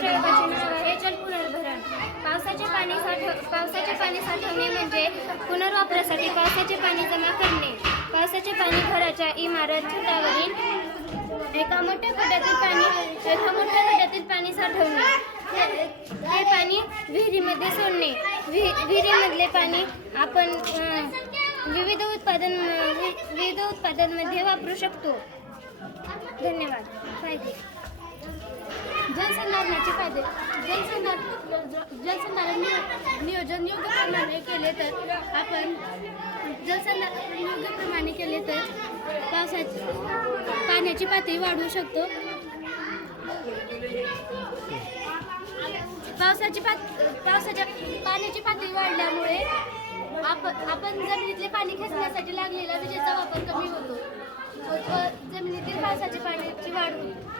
प्रयोगाचे नाव आहे जल पुनर्भरण. पावसाचे पाणी साठवणे म्हणजे पुनर्वापरासाठी पावसाचे पाणी जमा करणे. पावसाचे पाणी घराच्या इमारत छतावरील एका मोठ्या खड्ड्यातील पाणी साठवणे. ते पाणी विहिरीमध्ये सोडणे. विहिरीमधले पाणी आपण विविध उत्पादनांमध्ये वापरू शकतो. धन्यवाद. फायदे. जलसंधारणाचे फायदे. जलसंधारण नियोजन योग्य प्रमाणे केले तर आपण पाण्याची पातळी वाढवू शकतो. पाण्याची पातळी वाढल्यामुळे आपण जमिनीतले पाणी खेचण्यासाठी लागलेला विजेचा वापर कमी होतो. जमिनीतील पावसाच्या पाण्याची वाढ होते.